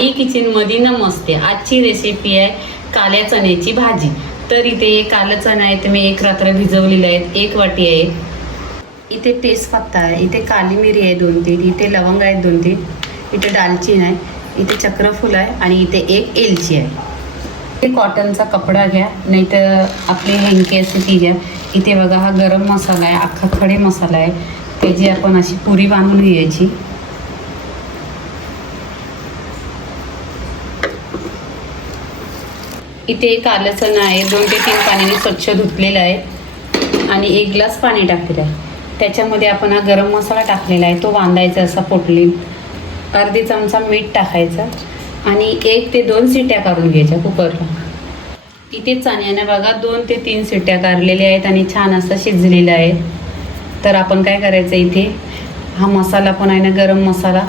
ही किचनमध्ये नमस्ते आजची रेसिपी आहे काल्या चण्याची भाजी. तर इथे कालं चणा आहे मी एक रात्र भिजवलेले आहेत एक वाटी आहे. इथे तेजपत्ता आहे इथे काली मिरी आहे दोन तीन इथे लवंग आहेत दोन तीन इथे दालचीन आहे इथे चक्रफूल आहे आणि इथे एक एलची आहे. इथे कॉटनचा कपडा घ्या नाहीतर आपली हेंकी असते ती घ्या. इथे बघा हा गरम मसाला आहे अख्खा खडे मसाला आहे. त्याची आपण अशी पुरी बांधून घ्यायची. इथे एक आलं आहे. दोन ते तीन पाण्याने स्वच्छ धुतलेलं आहे. आणि एक ग्लास पाणी टाकलेलं आहे. त्याच्यामध्ये आपण हा गरम मसाला टाकलेला आहे. तो बांधायचा असा पोटली. अर्धी चमचा मीठ टाकायचा. आणि एक ते दोन सिट्या काढून घ्यायच्या कुकरला. इथे चण्याने बघा दोन ते तीन सिट्या काढलेल्या आहेत आणि छान असं शिजलेलं आहे. तर आपण काय करायचं इथे? हा मसाला पण आहे ना गरम मसाला.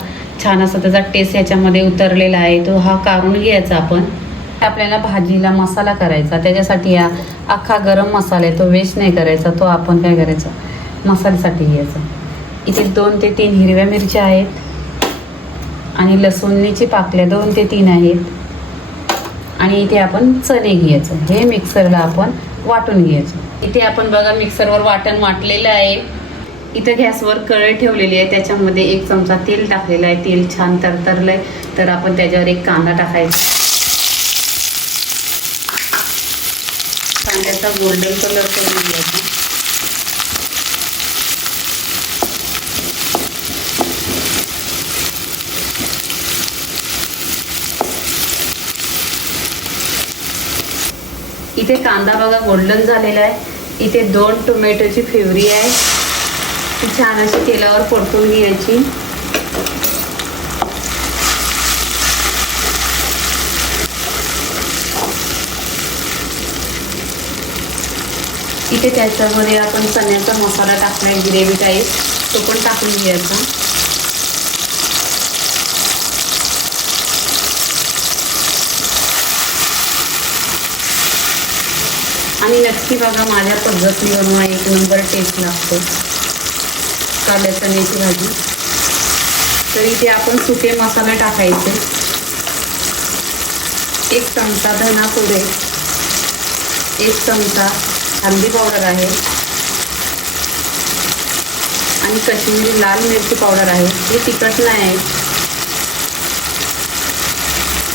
छान असा त्याचा टेस्ट याच्यामध्ये उतरलेला आहे. तो हा काढून घ्यायचा आपण. आपल्याला भाजीला मसाला करायचा. त्याच्यासाठी हा अख्खा गरम मसाला आहे तो वेस्ट नाही करायचा. तो आपण काय करायचा? मसाल्यासाठी घ्यायचा. इथे दोन ते तीन हिरव्या मिरच्या आहेत आणि लसूणीची पाकल्या दोन ते तीन आहेत. आणि इथे आपण चणे घ्यायचं. हे मिक्सरला आपण वाटून घ्यायचं. इथे आपण बघा मिक्सरवर वाटण वाटलेलं आहे. इथं गॅसवर कढई ठेवलेली आहे. त्याच्यामध्ये एक चमचा तेल टाकलेलं आहे. तेल छान तरतरलं आहे तर आपण त्याच्यावर एक कांदा टाकायचा. कांद्याचा गोल्डन कलर करून घ्यायचा इथे कांदा बघा गोल्डन झालेला आहे. इथे दोन टोमॅटोची फेवरी आहे. ती छान अशी तेलावर परतून घ्यायची. इथे त्याच्यामध्ये आपण चण्याचा मसाला टाकणार ग्रेव्ही टाईप. तो पण टाकून घ्यायचा आणि नक्की बघा माझ्या पद्धतीने बनवा एक नंबर टेस्ट लागतो. काल्या चण्याची भाजी. तर इथे आपण सुके मसाले टाकायचे. एक चमचा धना पुडे एक चमचा हल्दी पावडर आहे. आणि कश्मीरी लाल मिरची पावडर आहे. हे तिखट नाही. आहे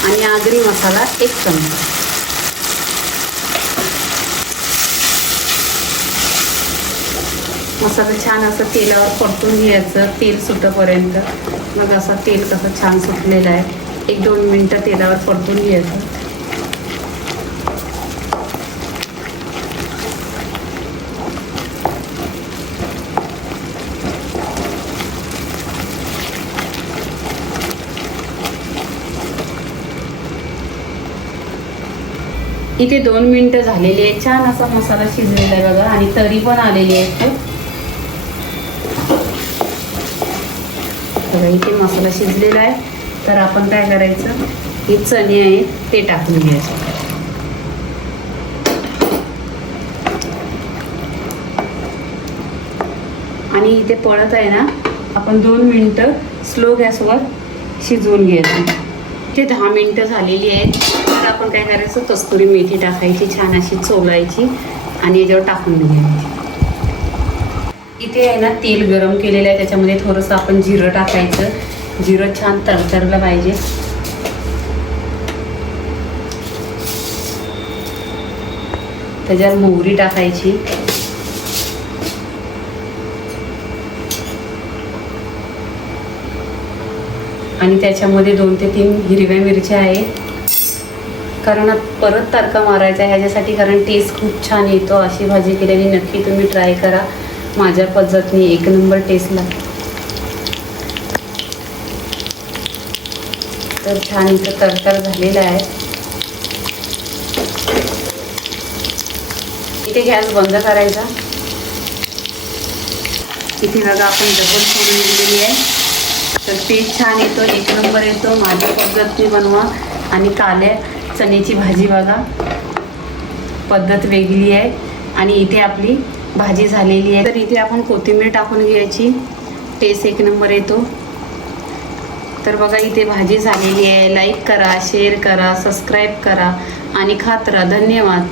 आणि आगरी मसाला एक चमचा. मसाला छान असं तेलावर परतून घ्यायचं. तेल सुटपर्यंत. मग असा तेल कसं छान सुटलेलं आहे. एक दोन मिनटं तेलावर परतून घ्यायचं. इथे दोन मिनटं झालेली आहे छान असा मसाला शिजलेला आहे बघा. आणि तरी पण आलेली आहे तर बघा इथे मसाला शिजलेला आहे. तर आपण काय करायचं? हे चणे आहे ते टाकून घ्यायचं. आणि इथे पळत आहे ना आपण दोन मिनटं स्लो गॅसवर शिजवून घ्यायचं. इथे दहा मिनटं झालेली आहेत. आता आपण काय करायचं कस्तुरी मेथी टाकायची छान अशी चोलायची आणि याच्यावर टाकून घ्यायची इथे आहे ना तेल गरम केलेलं आहे त्याच्यामध्ये थोडंसं आपण जिरं टाकायचं. जिरं छान तरतरलं पाहिजे. त्याच्यावर मोहरी टाकायची. आणि त्याच्यामध्ये दोन ते तीन हिरव्या मिरच्या आहेत. कारण परत तडका मारायचा आहे ह्याच्यासाठी कारण टेस्ट खूप छान येतो. अशी भाजी केल्याने नक्की तुम्ही ट्राय करा. माझ्या पद्धतीने एक नंबर टेस्ट लागतो तर छान इथं तडतर झालेला आहे. इथे गॅस बंद करायचा. इथे बघा आपण डबल फोडून दिलेली आहे. तर टेस्ट छान येतो एक नंबर येतो. माझ्या पद्धतीने बनवा. आणि काल्या चण्याची भाजी बघा. पद्धत वेगळी आहे. आणि इथे आपली भाजी झालेली आहे. तर इथे आपण कोथिंबीर टाकून घ्यायची. टेस्ट एक नंबर येतो. तर बघा इथे भाजी झालेली आहे. लाईक करा शेअर करा सबस्क्राईब करा. आणि खात राहा. धन्यवाद.